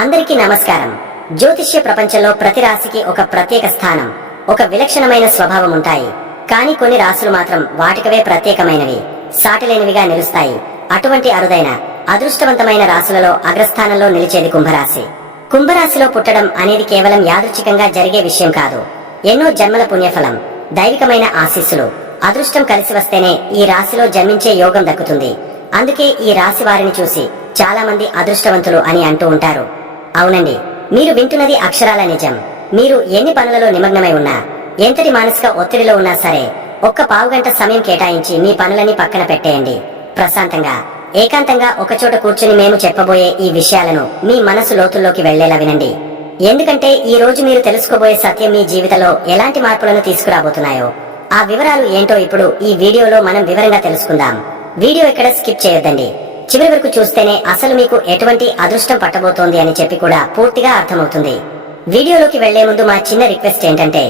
అందరికీ నమస్కారం. జ్యోతిష్య ప్రపంచంలో ప్రతి రాశికి ఒక ప్రత్యేక స్థానం ఒక విలక్షణమైన స్వభావం ఉంటాయి. కానీ కొన్ని రాశులు మాత్రం వాటికవే ప్రత్యేకమైనవి సాటిలేనివిగా నిలుస్తాయి. అటువంటి అరుదైన అదృష్టవంతమైన రాశులలో అగ్రస్థానంలో నిలిచేది కుంభరాశి. కుంభరాశిలో పుట్టడం అనేది కేవలం యాదృచ్ఛికంగా జరిగే విషయం కాదు. ఎన్నో జన్మల పుణ్యఫలం దైవికమైన ఆశీస్సులు అదృష్టం కలిసి వస్తేనే ఈ రాశిలో జన్మించే యోగం దక్కుతుంది. అందుకే ఈ రాశి వారిని చూసి చాలా మంది అదృష్టవంతులు అని అంటూ ఉంటారు. అవునండి. మీరు వింటున్నది అక్షరాల నిజం. మీరు ఎన్ని పనులలో నిమగ్నమై ఉన్నా ఎంతటి మానసిక ఒత్తిడిలో ఉన్నా సరే ఒక్క పావుగంట సమయం కేటాయించి మీ పనులని పక్కన పెట్టేయండి. ప్రశాంతంగా ఏకాంతంగా ఒకచోట కూర్చుని మేము చెప్పబోయే ఈ విషయాలను మీ మనసు లోతుల్లోకి వెళ్ళేలా వినండి. ఎందుకంటే ఈ రోజు మీరు తెలుసుకోబోయే సత్యం మీ జీవితంలో ఎలాంటి మార్పులను తీసుకురాబోతున్నాయో. ఆ వివరాలు ఏంటో ఇప్పుడు ఈ వీడియోలో మనం వివరంగా తెలుసుకుందాం. వీడియో ఇక్కడ స్కిప్ చేయొద్దండి. చివరి వరకు చూస్తేనే అసలు మీకు ఎటువంటి అదృష్టం పట్టబోతోంది అని చెప్పి కూడా పూర్తిగా అర్థమవుతుంది. వీడియోలోకి వెళ్ళే ముందు మా చిన్న రిక్వెస్ట్ ఏంటంటే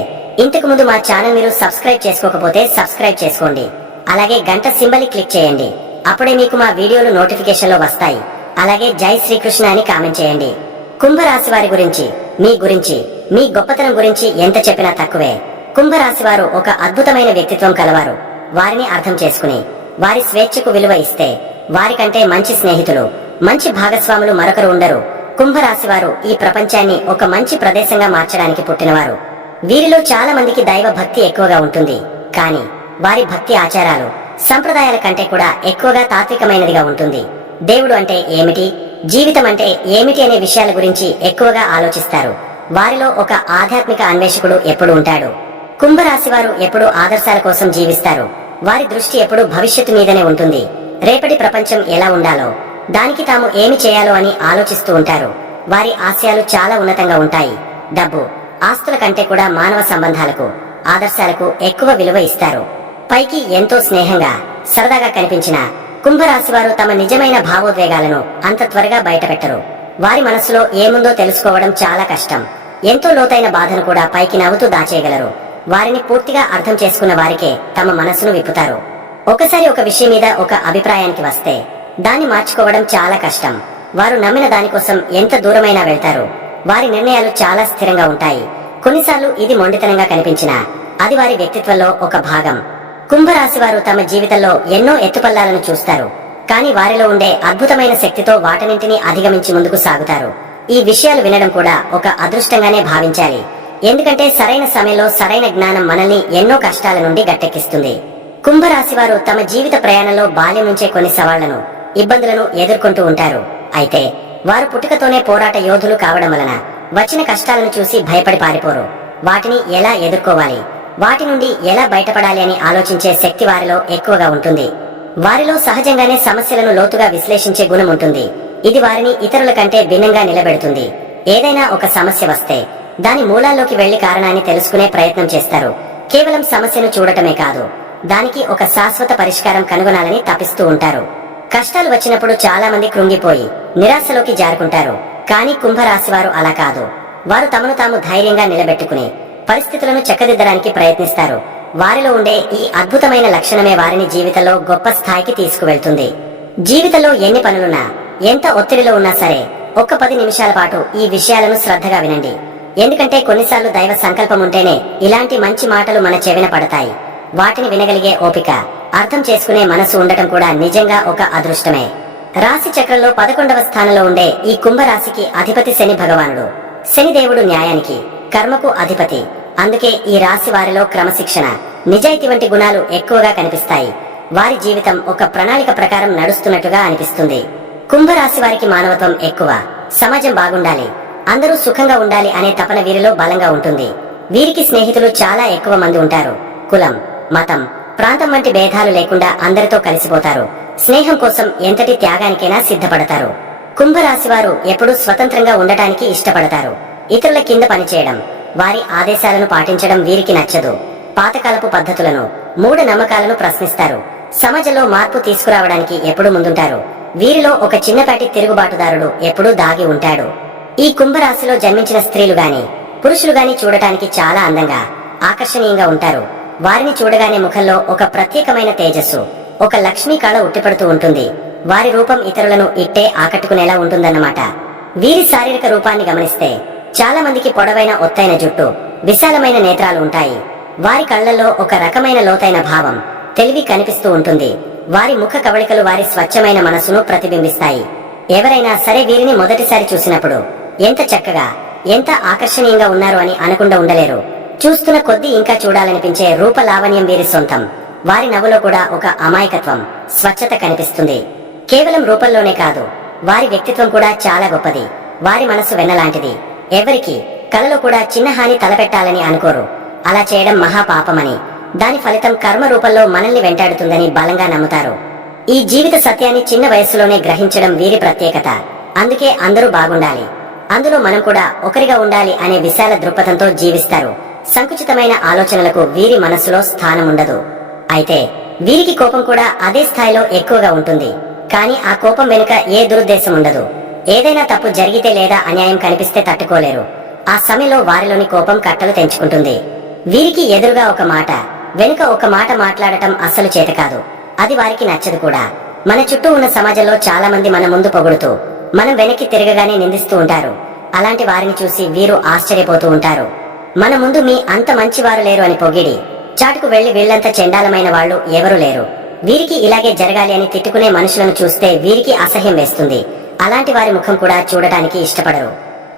ఇంతకు ముందు మా ఛానల్ మీరు సబ్స్క్రైబ్ చేసుకోకపోతే సబ్స్క్రైబ్ చేసుకోండి. అలాగే గంట సింబల్ క్లిక్ చేయండి. అప్పుడే మీకు మా వీడియోలు నోటిఫికేషన్లో వస్తాయి. అలాగే జై శ్రీకృష్ణ అని కామెంట్ చేయండి. కుంభరాశి వారి గురించి మీ గురించి మీ గొప్పతనం గురించి ఎంత చెప్పినా తక్కువే. కుంభరాశి వారు ఒక అద్భుతమైన వ్యక్తిత్వం కలవారు. వారిని అర్థం చేసుకుని వారి స్వేచ్ఛకు విలువ ఇస్తే వారికంటే మంచి స్నేహితులు మంచి భాగస్వాములు మరొకరు ఉండరు. కుంభరాశి వారు ఈ ప్రపంచాన్ని ఒక మంచి ప్రదేశంగా మార్చడానికి పుట్టినవారు. వీరిలో చాలా మందికి దైవ భక్తి ఎక్కువగా ఉంటుంది. కానీ వారి భక్తి ఆచారాలు సంప్రదాయాల కంటే కూడా ఎక్కువగా తాత్వికమైనదిగా ఉంటుంది. దేవుడు అంటే ఏమిటి? జీవితం అంటే ఏమిటి అనే విషయాల గురించి ఎక్కువగా ఆలోచిస్తారు. వారిలో ఒక ఆధ్యాత్మిక అన్వేషకుడు ఎప్పుడు ఉంటాడు. కుంభరాశి వారు ఎప్పుడూ ఆదర్శాల కోసం జీవిస్తారు. వారి దృష్టి ఎప్పుడూ భవిష్యత్తు మీదనే ఉంటుంది. రేపటి ప్రపంచం ఎలా ఉండాలో దానికి తాము ఏమి చేయాలో అని ఆలోచిస్తూ ఉంటారు. వారి ఆశయాలు చాలా ఉన్నతంగా ఉంటాయి. డబ్బు ఆస్తుల కంటే కూడా మానవ సంబంధాలకు ఆదర్శాలకు ఎక్కువ విలువ ఇస్తారు. పైకి ఎంతో స్నేహంగా సరదాగా కనిపించిన కుంభరాశి వారు తమ నిజమైన భావోద్వేగాలను అంత త్వరగా బయటపెట్టరు. వారి మనసులో ఏముందో తెలుసుకోవడం చాలా కష్టం. ఎంతో లోతైన బాధను కూడా పైకి నవ్వుతూ దాచేయగలరు. వారిని పూర్తిగా అర్థం చేసుకున్న వారికే తమ మనసును విప్పుతారు. ఒకసారి ఒక విషయం మీద ఒక అభిప్రాయానికి వస్తే దాన్ని మార్చుకోవడం చాలా కష్టం. వారు నమ్మిన దానికోసం ఎంత దూరమైనా వెళ్తారు. వారి నిర్ణయాలు చాలా స్థిరంగా ఉంటాయి. కొన్నిసార్లు ఇది మొండితనంగా కనిపించినా అది వారి వ్యక్తిత్వంలో ఒక భాగం. కుంభరాశి వారు తమ జీవితంలో ఎన్నో ఎత్తుపల్లాలను చూస్తారు. కానీ వారిలో ఉండే అద్భుతమైన శక్తితో వాటన్నింటినీ అధిగమించి ముందుకు సాగుతారు. ఈ విషయాలు వినడం కూడా ఒక అదృష్టంగానే భావించాలి. ఎందుకంటే సరైన సమయంలో సరైన జ్ఞానం మనల్ని ఎన్నో కష్టాల నుండి గట్టెక్కిస్తుంది. కుంభరాశి వారు తమ జీవిత ప్రయాణంలో బాల్యం నుంచే కొన్ని సవాళ్ళను ఇబ్బందులను ఎదుర్కొంటూ ఉంటారు. అయితే వారు పుట్టుకతోనే పోరాట యోధులు కావడం వలన వచ్చిన కష్టాలను చూసి భయపడి పారిపోరు. వాటిని ఎలా ఎదుర్కోవాలి? వాటి నుండి ఎలా బయటపడాలి అని ఆలోచించే శక్తి వారిలో ఎక్కువగా ఉంటుంది. వారిలో సహజంగానే సమస్యలను లోతుగా విశ్లేషించే గుణం ఉంటుంది. ఇది వారిని ఇతరుల కంటే భిన్నంగా నిలబెడుతుంది. ఏదైనా ఒక సమస్య వస్తే దాని మూలాల్లోకి వెళ్ళి కారణాన్ని తెలుసుకునే ప్రయత్నం చేస్తారు. కేవలం సమస్యను చూడటమే కాదు దానికి ఒక శాశ్వత పరిష్కారం కనుగొనాలని తపిస్తూ ఉంటారు. కష్టాలు వచ్చినప్పుడు చాలా మంది కృంగిపోయి నిరాశలోకి జారుకుంటారు. కానీ కుంభరాశి వారు అలా కాదు. వారు తమను తాము ధైర్యంగా నిలబెట్టుకుని పరిస్థితులను చక్కదిద్దడానికి ప్రయత్నిస్తారు. వారిలో ఉండే ఈ అద్భుతమైన లక్షణమే వారిని జీవితంలో గొప్ప స్థాయికి తీసుకువెళ్తుంది. జీవితంలో ఎన్ని పనులున్నా ఎంత ఒత్తిడిలో ఉన్నా సరే ఒక్క పది నిమిషాల పాటు ఈ విషయాలను శ్రద్ధగా వినండి. ఎందుకంటే కొన్నిసార్లు దైవ సంకల్పం ఉంటేనే ఇలాంటి మంచి మాటలు మన చెవిన పడతాయి. వాటిని వినగలిగే ఓపిక అర్థం చేసుకునే మనసు ఉండటం కూడా నిజంగా ఒక అదృష్టమే. రాశి చక్రంలో పదకొండవ స్థానంలో ఉండే ఈ కుంభరాశికి అధిపతి శని భగవానుడు. శనిదేవుడు న్యాయానికి కర్మకు అధిపతి. అందుకే ఈ రాశి వారిలో క్రమశిక్షణ నిజాయితీ వంటి గుణాలు ఎక్కువగా కనిపిస్తాయి. వారి జీవితం ఒక ప్రణాళిక ప్రకారం నడుస్తున్నట్టుగా అనిపిస్తుంది. కుంభరాశి వారికి మానవత్వం ఎక్కువ సమాజం బాగుండాలి అందరూ సుఖంగా ఉండాలి అనే తపన వీరిలో బలంగా ఉంటుంది. వీరికి స్నేహితులు చాలా ఎక్కువ మంది ఉంటారు. కులం మతం. ప్రాంతం వంటి భేదాలు లేకుండా అందరితో కలిసిపోతారు. స్నేహం కోసం ఎంతటి త్యాగానికైనా సిద్ధపడతారు. కుంభరాశి వారు ఎప్పుడూ స్వతంత్రంగా ఉండటానికి ఇష్టపడతారు. ఇతరుల కింద పనిచేయడం వారి ఆదేశాలను పాటించడం వీరికి నచ్చదు. పాతకాలపు పద్ధతులను మూఢ నమ్మకాలను ప్రశ్నిస్తారు. సమాజంలో మార్పు తీసుకురావడానికి ఎప్పుడు ముందుంటారు. వీరిలో ఒక చిన్నపాటి తిరుగుబాటుదారుడు ఎప్పుడూ దాగి ఉంటాడు. ఈ కుంభరాశిలో జన్మించిన స్త్రీలు గాని పురుషులు గాని చూడటానికి చాలా అందంగా ఆకర్షణీయంగా ఉంటారు. వారిని చూడగానే ముఖంలో ఒక ప్రత్యేకమైన తేజస్సు ఒక లక్ష్మీ కళ ఉట్టిపడుతూ ఉంటుంది. వారి రూపం ఇతరులను ఇట్టే ఆకట్టుకునేలా ఉంటుందన్నమాట. వీరి శారీరక రూపాన్ని గమనిస్తే చాలా మందికి పొడవైన ఒత్తైన జుట్టు విశాలమైన నేత్రాలు ఉంటాయి. వారి కళ్ళల్లో ఒక రకమైన లోతైన భావం తెలివి కనిపిస్తూ ఉంటుంది. వారి ముఖ కవళికలు వారి స్వచ్ఛమైన మనసును ప్రతిబింబిస్తాయి. ఎవరైనా సరే వీరిని మొదటిసారి చూసినప్పుడు ఎంత చక్కగా ఎంత ఆకర్షణీయంగా ఉన్నారు అని అనకుండా ఉండలేరు. చూస్తున్న కొద్దీ ఇంకా చూడాలనిపించే రూపలావణ్యం వీరి సొంతం. వారి నవ్వులో కూడా ఒక అమాయకత్వం స్వచ్ఛత కనిపిస్తుంది. కేవలం రూపంలోనే కాదు వారి వ్యక్తిత్వం కూడా చాలా గొప్పది. వారి మనసు వెన్నలాంటిది. ఎవరికి? కలలో కూడా చిన్న హాని తలపెట్టాలని అనుకోరు. అలా చేయడం మహాపాపమని దాని ఫలితం కర్మ రూపంలో మనల్ని వెంటాడుతుందని బలంగా నమ్ముతారు. ఈ జీవిత సత్యాన్ని చిన్న వయస్సులోనే గ్రహించడం వీరి ప్రత్యేకత. అందుకే అందరూ బాగుండాలి. అందులో మనం కూడా ఒకరిగా ఉండాలి అనే విశాల దృక్పథంతో జీవిస్తారు. సంకుచితమైన ఆలోచనలకు వీరి మనస్సులో స్థానం ఉండదు అయితే వీరికి కోపం కూడా అదే స్థాయిలో ఎక్కువగా ఉంటుంది. కానీ ఆ కోపం వెనుక ఏ దురుద్దేశం ఉండదు ఏదైనా తప్పు జరిగితే లేదా అన్యాయం కనిపిస్తే తట్టుకోలేరు. ఆ సమయంలో వారిలోని కోపం కట్టలు తెంచుకుంటుంది. వీరికి ఎదురుగా ఒక మాట వెనుక ఒక మాట మాట్లాడటం అస్సలు చేత కాదు. అది వారికి నచ్చదు కూడా. మన చుట్టూ ఉన్న సమాజంలో చాలా మంది మన ముందు పొగుడుతూ మనం వెనక్కి తిరగగానే నిందిస్తూ ఉంటారు. అలాంటి వారిని చూసి వీరు ఆశ్చర్యపోతూ ఉంటారు. మన ముందు మీ అంత మంచివారు లేరు అని పొగిడి చాటుకు వెళ్ళి వీళ్ళంత చెండాలమైన వాళ్ళు ఎవరూ లేరు. వీరికి ఇలాగే జరగాలి అని తిట్టుకునే మనుషులను చూస్తే వీరికి అసహ్యం వేస్తుంది. అలాంటి వారి ముఖం కూడా చూడటానికి ఇష్టపడరు.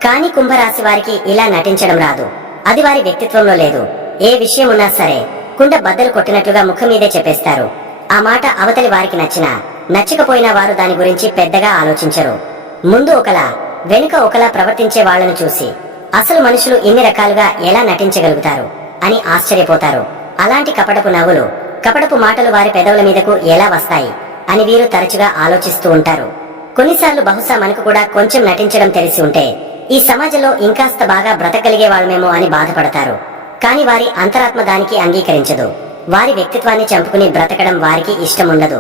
కానీ కుంభరాశి వారికి ఇలా నటించడం రాదు. అది వారి వ్యక్తిత్వంలో లేదు. ఏ విషయం ఉన్నా సరే కుండ బద్దలు కొట్టినట్లుగా ముఖం మీదే చెప్పేస్తారు. ఆ మాట అవతలి వారికి నచ్చినా నచ్చకపోయినా వారు దాని గురించి పెద్దగా ఆలోచించరు. ముందు ఒకలా వెనుక ఒకలా ప్రవర్తించే వాళ్ళను చూసి అసలు మనుషులు ఇన్ని రకాలుగా ఎలా నటించగలుగుతారు అని ఆశ్చర్యపోతారు. అలాంటి కపటపు నవ్వులు కపటపు మాటలు వారి పెదవుల మీదకు ఎలా వస్తాయి అని వీరు తరచుగా ఆలోచిస్తూ ఉంటారు. కొన్నిసార్లు బహుశా మనకు కూడా కొంచెం నటించడం తెలిసి ఉంటే ఈ సమాజంలో ఇంకాస్త బాగా బ్రతకగలిగే వాళ్ళమేమో అని బాధపడతారు. కానీ వారి అంతరాత్మ దానికి అంగీకరించదు. వారి వ్యక్తిత్వాన్ని చంపుకుని బ్రతకడం వారికి ఇష్టం ఉండదు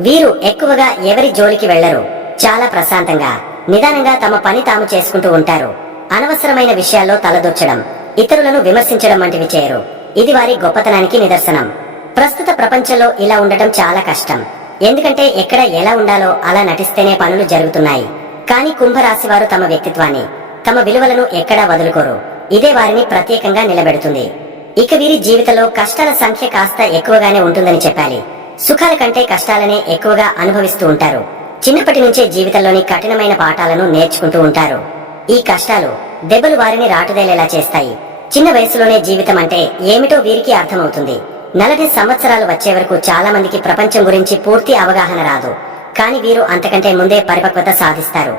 వీరు ఎక్కువగా ఎవరి జోలికి వెళ్ళరు? చాలా ప్రశాంతంగా నిదానంగా తమ పని తాము చేసుకుంటూ ఉంటారు. అనవసరమైన విషయాల్లో తలదొచ్చడం ఇతరులను విమర్శించడం వంటివి చేయరు. ఇది వారి గొప్పతనానికి నిదర్శనం. ప్రస్తుత ప్రపంచంలో ఇలా ఉండటం చాలా కష్టం. ఎందుకంటే ఎక్కడ ఎలా ఉండాలో అలా నటిస్తేనే పనులు జరుగుతున్నాయి. కానీ కుంభరాశి వారు తమ వ్యక్తిత్వాన్ని తమ విలువలను ఎక్కడా వదులుకోరు. ఇదే వారిని ప్రత్యేకంగా నిలబెడుతుంది. ఇక వీరి జీవితంలో కష్టాల సంఖ్య కాస్త ఎక్కువగానే ఉంటుందని చెప్పాలి. సుఖాల కంటే కష్టాలనే ఎక్కువగా అనుభవిస్తూ ఉంటారు. చిన్నప్పటి నుంచే జీవితంలోని కఠినమైన పాఠాలను నేర్చుకుంటూ ఉంటారు. ఈ కష్టాలు దెబ్బలు వారిని రాటుదేలేలా చేస్తాయి. చిన్న వయసులోనే జీవితం అంటే ఏమిటో వీరికి అర్థమవుతుంది. నలభై సంవత్సరాలు వచ్చే వరకు చాలా మందికి ప్రపంచం గురించి పూర్తి అవగాహన రాదు. కానీ వీరు అంతకంటే ముందే పరిపక్వత సాధిస్తారు.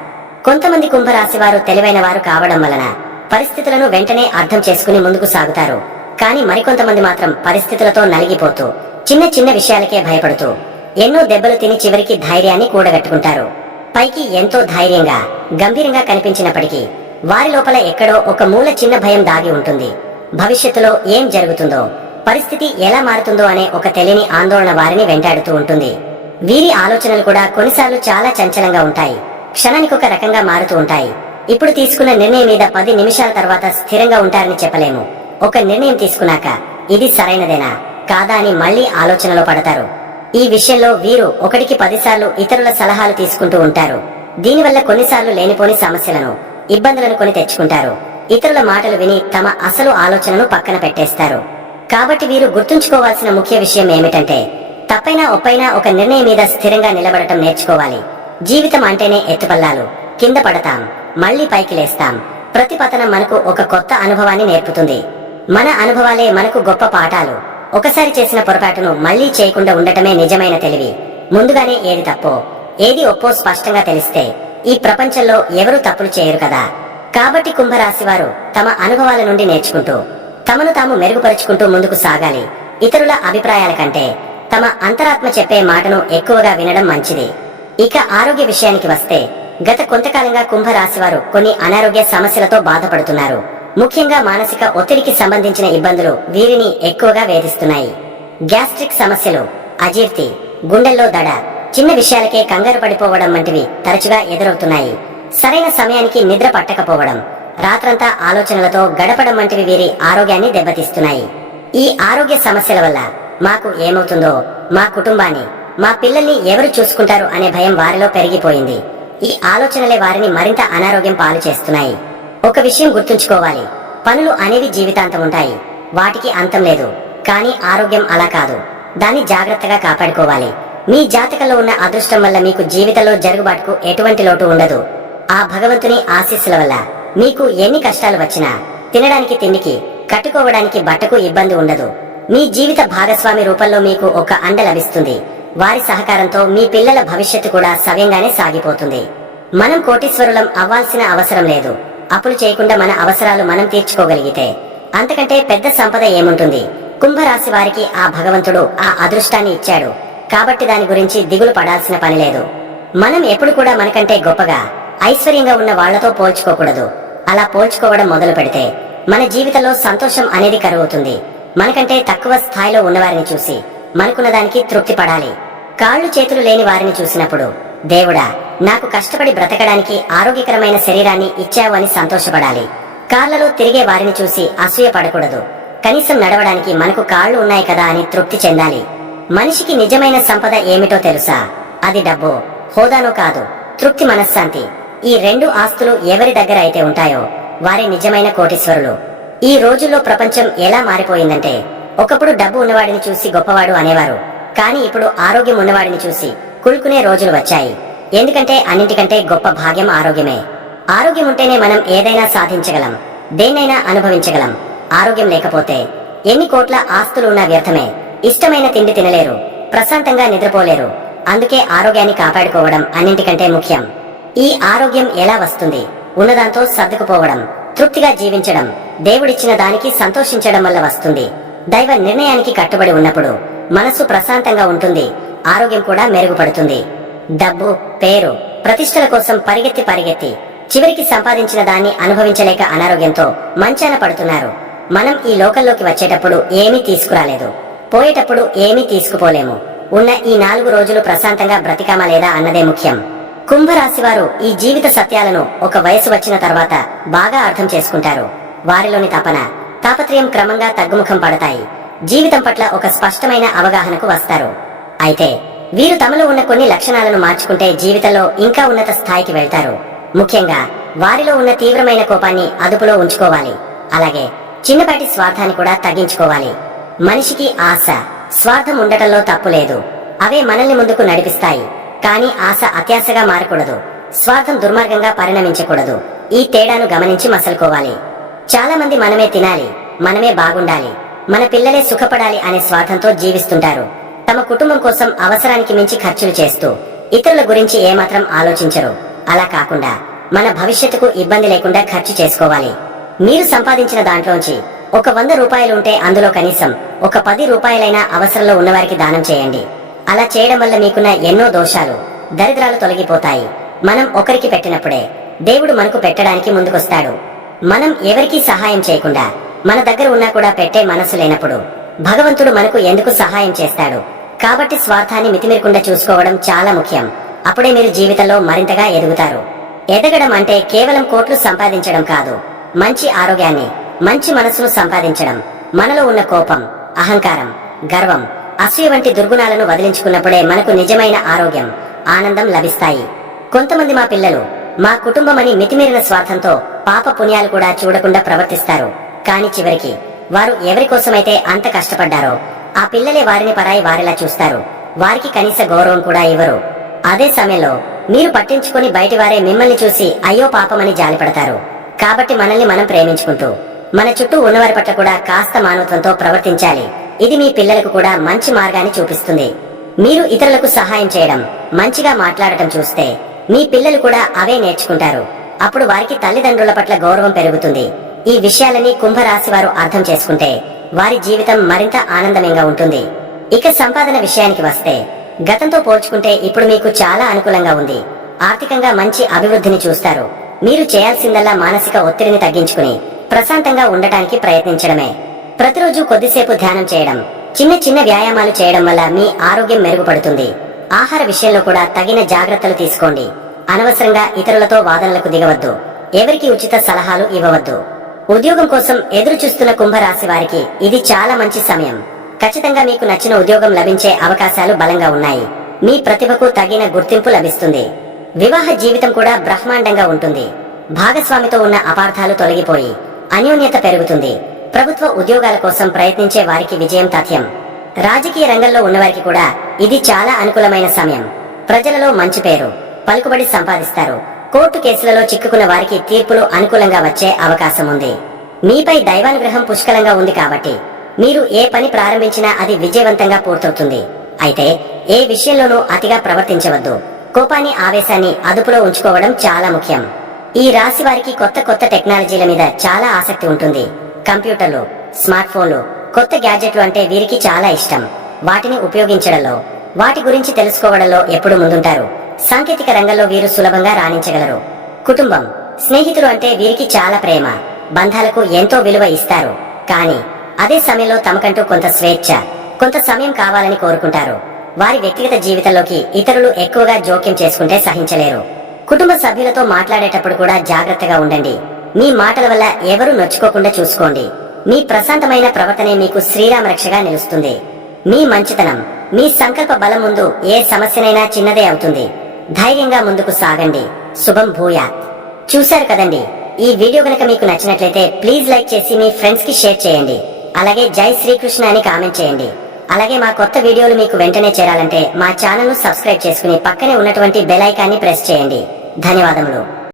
కొంతమంది కుంభరాశి వారు తెలివైన వారు కావడం వలన పరిస్థితులను వెంటనే అర్థం చేసుకుని ముందుకు సాగుతారు. కానీ మరికొంతమంది మాత్రం పరిస్థితులతో నలిగిపోతూ చిన్న చిన్న విషయాలకే భయపడుతూ ఎన్నో దెబ్బలు తిని చివరికి ధైర్యాన్ని కూడగట్టుకుంటారు. పైకి ఎంతో ధైర్యంగా గంభీరంగా కనిపించినప్పటికీ వారి లోపల ఎక్కడో ఒక మూల చిన్న భయం దాగి ఉంటుంది. భవిష్యత్తులో ఏం జరుగుతుందో పరిస్థితి ఎలా మారుతుందో అనే ఒక తెలియని ఆందోళన వారిని వెంటాడుతూ ఉంటుంది. వీరి ఆలోచనలు కూడా కొన్నిసార్లు చాలా చంచలంగా ఉంటాయి. క్షణానికి ఒక రకంగా మారుతూ ఉంటాయి. ఇప్పుడు తీసుకున్న నిర్ణయం మీద పది నిమిషాల తర్వాత స్థిరంగా ఉంటారని చెప్పలేము. ఒక నిర్ణయం తీసుకున్నాక ఇది సరైనదేనా కాదా అని మళ్ళీ ఆలోచనలో పడతారు. ఈ విషయంలో వీరు ఒకటికి పదిసార్లు ఇతరుల సలహాలు తీసుకుంటూ ఉంటారు. దీనివల్ల కొన్నిసార్లు లేనిపోని సమస్యలను ఇబ్బందులను కొని తెచ్చుకుంటారు. ఇతరుల మాటలు విని తమ అసలు ఆలోచనను పక్కన పెట్టేస్తారు. కాబట్టి వీరు గుర్తుంచుకోవాల్సిన ముఖ్య విషయం ఏమిటంటే తప్పైనా ఒప్పైనా ఒక నిర్ణయం మీద స్థిరంగా నిలబడటం నేర్చుకోవాలి. జీవితం అంటేనే ఎత్తుపల్లాలు. కింద పడతాం. మళ్ళీ పైకి లేస్తాం. ప్రతి పతనం మనకు ఒక కొత్త అనుభవాన్ని నేర్పుతుంది. మన అనుభవాలే మనకు గొప్ప పాఠాలు. ఒకసారి చేసిన పొరపాటును మళ్ళీ చేయకుండా ఉండటమే నిజమైన తెలివి. ముందుగానే ఏది తప్పో ఏది ఒప్పో స్పష్టంగా తెలిస్తే ఈ ప్రపంచంలో ఎవరు తప్పులు చేయరు కదా. కాబట్టి కుంభరాశి వారు తమ అనుభవాల నుండి నేర్చుకుంటూ తమను తాము మెరుగుపరుచుకుంటూ ముందుకు సాగాలి. ఇతరుల అభిప్రాయాల కంటే తమ అంతరాత్మ చెప్పే మాటను ఎక్కువగా వినడం మంచిది. ఇక ఆరోగ్య విషయానికి వస్తే గత కొంతకాలంగా కుంభరాశి వారు కొన్ని అనారోగ్య సమస్యలతో బాధపడుతున్నారు. ముఖ్యంగా మానసిక ఒత్తిడికి సంబంధించిన ఇబ్బందులు వీరిని ఎక్కువగా వేధిస్తున్నాయి. గ్యాస్ట్రిక్ సమస్యలు అజీర్తి గుండెల్లో దడ చిన్న విషయాలకే కంగారు పడిపోవడం వంటివి తరచుగా ఎదురవుతున్నాయి. సరైన సమయానికి నిద్ర పట్టకపోవడం రాత్రంతా ఆలోచనలతో గడపడం వంటివి వీరి ఆరోగ్యాన్ని దెబ్బతీస్తున్నాయి. ఈ ఆరోగ్య సమస్యల వల్ల మాకు ఏమవుతుందో మా కుటుంబాన్ని మా పిల్లల్ని ఎవరు చూసుకుంటారు అనే భయం వారిలో పెరిగిపోయింది. ఈ ఆలోచనలే వారిని మరింత అనారోగ్యం పాలు చేస్తున్నాయి. ఒక విషయం గుర్తుంచుకోవాలి. పనులు అనేవి జీవితాంతం ఉంటాయి. వాటికి అంతం లేదు. కానీ ఆరోగ్యం అలా కాదు. దాన్ని జాగ్రత్తగా కాపాడుకోవాలి. మీ జాతకంలో ఉన్న అదృష్టం వల్ల మీకు జీవితంలో జరుగుబాటుకు ఎటువంటి లోటు ఉండదు. ఆ భగవంతుని ఆశీస్సుల వల్ల మీకు ఎన్ని కష్టాలు వచ్చినా తినడానికి తిండికి కట్టుకోవడానికి బట్టకు ఇబ్బంది ఉండదు. మీ జీవిత భాగస్వామి రూపంలో మీకు ఒక అండ లభిస్తుంది. వారి సహకారంతో మీ పిల్లల భవిష్యత్తు కూడా సవ్యంగానే సాగిపోతుంది. మనం కోటీశ్వరులం అవ్వాల్సిన అవసరం లేదు. అప్పులు చేయకుండా మన అవసరాలు మనం తీర్చుకోగలిగితే అంతకంటే పెద్ద సంపద ఏముంటుంది? కుంభరాశి వారికి ఆ భగవంతుడు ఆ అదృష్టాన్ని ఇచ్చాడు. కాబట్టి దాని గురించి దిగులు పడాల్సిన పని లేదు. మనం ఎప్పుడు కూడా మనకంటే గొప్పగా ఐశ్వర్యంగా ఉన్న వాళ్ళతో పోల్చుకోకూడదు. అలా పోల్చుకోవడం మొదలు పెడితే మన జీవితంలో సంతోషం అనేది కరువుతుంది మనకంటే తక్కువ స్థాయిలో ఉన్నవారిని చూసి మనకున్న దానికి తృప్తి పడాలి. కాళ్ళు చేతులు లేని వారిని చూసినప్పుడు దేవుడా నాకు కష్టపడి బ్రతకడానికి ఆరోగ్యకరమైన శరీరాన్ని ఇచ్చావు అని సంతోషపడాలి. కార్లలో తిరిగే వారిని చూసి అసూయ పడకూడదు. కనీసం నడవడానికి మనకు కాళ్ళు ఉన్నాయి కదా అని తృప్తి చెందాలి. మనిషికి నిజమైన సంపద ఏమిటో తెలుసా? అది డబ్బు. హోదానో కాదు. తృప్తి మనశ్శాంతి. ఈ రెండు ఆస్తులు ఎవరి దగ్గర అయితే ఉంటాయో వారి నిజమైన కోటీశ్వరులు. ఈ రోజుల్లో ప్రపంచం ఎలా మారిపోయిందంటే ఒకప్పుడు డబ్బు ఉన్నవాడిని చూసి గొప్పవాడు అనేవారు. కానీ ఇప్పుడు ఆరోగ్యం ఉన్నవాడిని చూసి కులుకునే రోజులు వచ్చాయి. ఎందుకంటే అన్నింటికంటే గొప్ప భాగ్యం ఆరోగ్యమే. ఆరోగ్యం ఉంటేనే మనం ఏదైనా సాధించగలం దేన్నైనా అనుభవించగలం. ఆరోగ్యం లేకపోతే ఎన్ని కోట్ల ఆస్తులు ఉన్నా వ్యర్థమే. ఇష్టమైన తిండి తినలేరు ప్రశాంతంగా నిద్రపోలేరు. అందుకే ఆరోగ్యాన్ని కాపాడుకోవడం అన్నింటికంటే ముఖ్యం. ఈ ఆరోగ్యం ఎలా వస్తుంది? ఉన్నదాంతో సర్దుకుపోవడం తృప్తిగా జీవించడం దేవుడిచ్చిన దానికి సంతోషించడం వల్ల వస్తుంది. దైవ నిర్ణయానికి కట్టుబడి ఉన్నప్పుడు మనసు ప్రశాంతంగా ఉంటుంది ఆరోగ్యం కూడా మెరుగుపడుతుంది. డబ్బు పేరు ప్రతిష్టల కోసం పరిగెత్తి పరిగెత్తి చివరికి సంపాదించిన దాన్ని అనుభవించలేక అనారోగ్యంతో మంచాన పడుతున్నారు. మనం ఈ లోకల్లోకి వచ్చేటప్పుడు ఏమీ తీసుకురాలేదు. పోయేటప్పుడు ఏమీ తీసుకుపోలేము. ఉన్న ఈ నాలుగు రోజులు ప్రశాంతంగా బ్రతికామా లేదా అన్నదే ముఖ్యం. కుంభరాశి వారు ఈ జీవిత సత్యాలను ఒక వయసు వచ్చిన తర్వాత బాగా అర్థం చేసుకుంటారు. వారిలోని తపన తాపత్రయం క్రమంగా తగ్గుముఖం పడతాయి. జీవితం పట్ల ఒక స్పష్టమైన అవగాహనకు వస్తారు. అయితే వీరు తమలో ఉన్న కొన్ని లక్షణాలను మార్చుకుంటే జీవితంలో ఇంకా ఉన్నత స్థాయికి వెళ్తారు. ముఖ్యంగా వారిలో ఉన్న తీవ్రమైన కోపాన్ని అదుపులో ఉంచుకోవాలి. అలాగే చిన్నపాటి స్వార్థాన్ని కూడా తగ్గించుకోవాలి. మనిషికి ఆశ స్వార్థం ఉండటంలో తప్పు లేదు. అవే మనల్ని ముందుకు నడిపిస్తాయి. కానీ ఆశ అత్యాశగా మారకూడదు. స్వార్థం దుర్మార్గంగా పరిణమించకూడదు. ఈ తేడాను గమనించి మసలుకోవాలి. చాలా మంది మనమే తినాలి మనమే బాగుండాలి మన పిల్లలే సుఖపడాలి అనే స్వార్థంతో జీవిస్తుంటారు. తమ కుటుంబం కోసం అవసరానికి మించి ఖర్చులు చేస్తూ ఇతరుల గురించి ఏమాత్రం ఆలోచించరు. అలా కాకుండా మన భవిష్యత్తుకు ఇబ్బంది లేకుండా ఖర్చు చేసుకోవాలి. మీరు సంపాదించిన దాంట్లోంచి ఒక వంద రూపాయలు ఉంటే అందులో కనీసం ఒక పది రూపాయలైనా అవసరంలో ఉన్నవారికి దానం చేయండి. అలా చేయడం వల్ల మీకున్న ఎన్నో దోషాలు దరిద్రాలు తొలగిపోతాయి. మనం ఒకరికి పెట్టినప్పుడే దేవుడు మనకు పెట్టడానికి ముందుకొస్తాడు. మనం ఎవరికీ సహాయం చేయకుండా మన దగ్గర ఉన్నా కూడా పెట్టే మనసు లేనప్పుడు భగవంతుడు మనకు ఎందుకు సహాయం చేస్తాడు? కాబట్టి స్వార్థాన్ని మితిమీరకుండా చూసుకోవడం చాలా ముఖ్యం. అప్పుడే మీరు జీవితంలో మరింతగా ఎదుగుతారు. ఎదగడం అంటే కేవలం కోట్లు సంపాదించడం కాదు. మంచి ఆరోగ్యాన్ని మంచి మనసును సంపాదించడం మనలో ఉన్న కోపం అహంకారం గర్వం అసూయ వంటి దుర్గుణాలను వదిలించుకున్నప్పుడే మనకు నిజమైన ఆరోగ్యం ఆనందం లభిస్తాయి. కొంతమంది మా పిల్లలు మా కుటుంబమని మితిమీరిన స్వార్థంతో పాప పుణ్యాలు కూడా చూడకుండా ప్రవర్తిస్తారు. కాని చివరికి వారు ఎవరి కోసమైతే అంత కష్టపడ్డారో ఆ పిల్లలే వారిని పరాయి వారిలా చూస్తారు. వారికి కనీస గౌరవం కూడా ఇవ్వరు. అదే సమయంలో మీరు పట్టించుకొని బయటి వారే మిమ్మల్ని చూసి అయ్యో పాపమని జాలిపడతారు కాబట్టి మనల్ని మనం ప్రేమించుకుంటూ మన చుట్టూ ఉన్నవారి పట్ల కూడా కాస్త మానవత్వంతో ప్రవర్తించాలి. ఇది మీ పిల్లలకు కూడా మంచి మార్గాన్ని చూపిస్తుంది. మీరు ఇతరులకు సహాయం చేయడం మంచిగా మాట్లాడటం చూస్తే మీ పిల్లలు కూడా అవే నేర్చుకుంటారు. అప్పుడు వారికి తల్లిదండ్రుల పట్ల గౌరవం పెరుగుతుంది. ఈ విషయాలని కుంభరాశి వారు అర్థం చేసుకుంటే వారి జీవితం మరింత ఆనందమయంగా ఉంటుంది. ఇక సంపాదన విషయానికి వస్తే గతంతో పోల్చుకుంటే ఇప్పుడు మీకు చాలా అనుకూలంగా ఉంది. ఆర్థికంగా మంచి అభివృద్ధిని చూస్తారు. మీరు చేయాల్సిందల్లా మానసిక ఒత్తిడిని తగ్గించుకుని ప్రశాంతంగా ఉండటానికి ప్రయత్నించడమే. ప్రతిరోజు కొద్దిసేపు ధ్యానం చేయడం చిన్న చిన్న వ్యాయామాలు చేయడం వల్ల మీ ఆరోగ్యం మెరుగుపడుతుంది. ఆహార విషయంలో కూడా తగిన జాగ్రత్తలు తీసుకోండి. అనవసరంగా ఇతరులతో వాదనలకు దిగవద్దు. ఎవరికి ఉచిత సలహాలు ఇవ్వవద్దు. ఉద్యోగం కోసం ఎదురు చూస్తున్న కుంభరాశి వారికి ఇది చాలా మంచి సమయం. ఖచ్చితంగా మీకు నచ్చిన ఉద్యోగం లభించే అవకాశాలు బలంగా ఉన్నాయి. మీ ప్రతిభకు తగిన గుర్తింపు లభిస్తుంది. వివాహ జీవితం కూడా బ్రహ్మాండంగా ఉంటుంది. భాగస్వామితో ఉన్న అపార్థాలు తొలగిపోయి అన్యోన్యత పెరుగుతుంది. ప్రభుత్వ ఉద్యోగాల కోసం ప్రయత్నించే వారికి విజయం తథ్యం రాజకీయ రంగంలో ఉన్నవారికి కూడా ఇది చాలా అనుకూలమైన సమయం. ప్రజలలో మంచి పేరు పలుకుబడి సంపాదిస్తారు. కోర్టు కేసులలో చిక్కుకున్న వారికి తీర్పులు అనుకూలంగా వచ్చే అవకాశం ఉంది. మీపై దైవానుగ్రహం పుష్కలంగా ఉంది కాబట్టి మీరు ఏ పని ప్రారంభించినా అది విజయవంతంగా పూర్తవుతుంది. అయితే ఏ విషయంలోనూ అతిగా ప్రవర్తించవద్దు. కోపాన్ని ఆవేశాన్ని అదుపులో ఉంచుకోవడం చాలా ముఖ్యం. ఈ రాశి వారికి కొత్త కొత్త టెక్నాలజీల మీద చాలా ఆసక్తి ఉంటుంది. కంప్యూటర్లు స్మార్ట్ ఫోన్లు కొత్త గ్యాడ్జెట్లు అంటే వీరికి చాలా ఇష్టం. వాటిని ఉపయోగించడంలో వాటి గురించి తెలుసుకోవడంలో ఎప్పుడు ముందుంటారు. సాంకేతిక రంగంలో వీరు సులభంగా రాణించగలరు. కుటుంబం. స్నేహితులు అంటే వీరికి చాలా ప్రేమ. బంధాలకు ఎంతో విలువ ఇస్తారు. కానీ అదే సమయంలో తమకంటూ కొంత స్వేచ్ఛ కొంత సమయం కావాలని కోరుకుంటారు. వారి వ్యక్తిగత జీవితంలోకి ఇతరులు ఎక్కువగా జోక్యం చేసుకుంటే సహించలేరు. కుటుంబ సభ్యులతో మాట్లాడేటప్పుడు కూడా జాగ్రత్తగా ఉండండి. మీ మాటల వల్ల ఎవరు నొచ్చుకోకుండా చూసుకోండి. మీ ప్రశాంతమైన ప్రవర్తనే మీకు శ్రీరామ రక్షగా నిలుస్తుంది. మీ మంచితనం మీ సంకల్ప బలం ముందు ఏ సమస్యనైనా చిన్నదే అవుతుంది. ధైర్యంగా ముందుకు సాగండి. శుభం భూయాత్. చూశారు కదండి ఈ వీడియో గనక మీకు నచ్చినట్లయితే ప్లీజ్ లైక్ చేసి మీ ఫ్రెండ్స్కి షేర్ చేయండి. అలాగే జై శ్రీకృష్ణ అని కామెంట్ చేయండి. అలాగే మా కొత్త వీడియోలు మీకు వెంటనే చేరాలంటే మా ఛానల్ను సబ్స్క్రైబ్ చేసుకుని పక్కనే ఉన్నటువంటి బెల్ ఐకాన్ని ప్రెస్ చేయండి. ధన్యవాదములు.